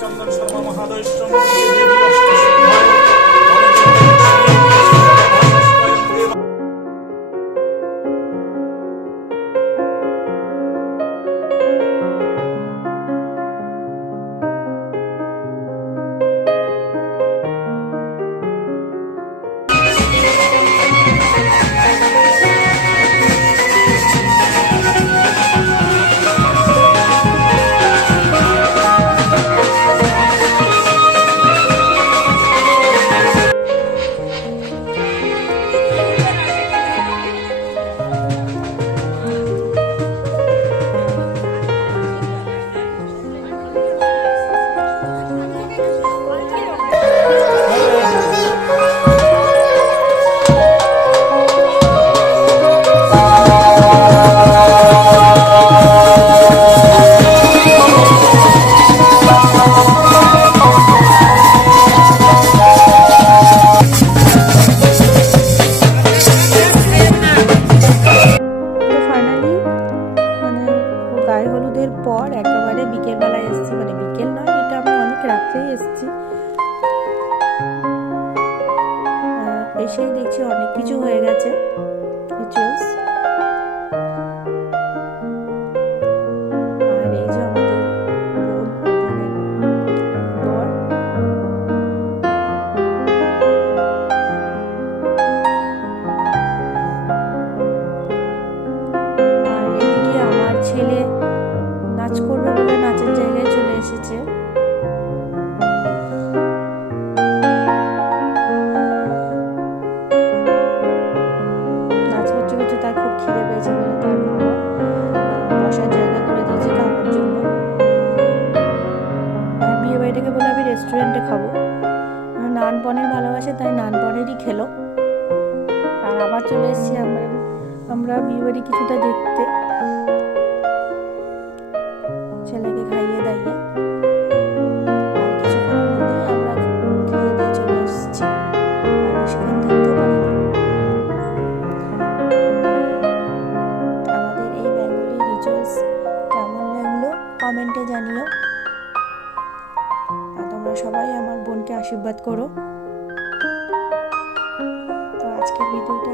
चंदन शर्मा महादय এসেই দেখছি অনেক কিছু হয়ে গেছে রিচুয়ালস। আর এই যে আমাদের বর, আর এদিকে আমার ছেলে নাচ করবে বলে নাচের জায়গায় চলে এসেছে। রেস্টুরেন্টে খাবো, নান পনির ভালোবাসে তাই নান পনিরই খেলো। আর আবার চলে এসেছি আমরা বিয়ে বাড়ি কিছুটা দেখতে, ছেলেকে খাইয়ে দাইয়ে আর কিছুক্ষণের মধ্যেই আমরা খেয়ে দিয়ে চলে এসেছি। আর বেশিক্ষণ থাকতে পারিনি। আমাদের এই বেঙ্গলি রিচুয়ালস কেমন লাগলো কমেন্টে জানিও। সবাই আমার বোনকে আশীর্বাদ করো। তো আজকের ভিডিওটা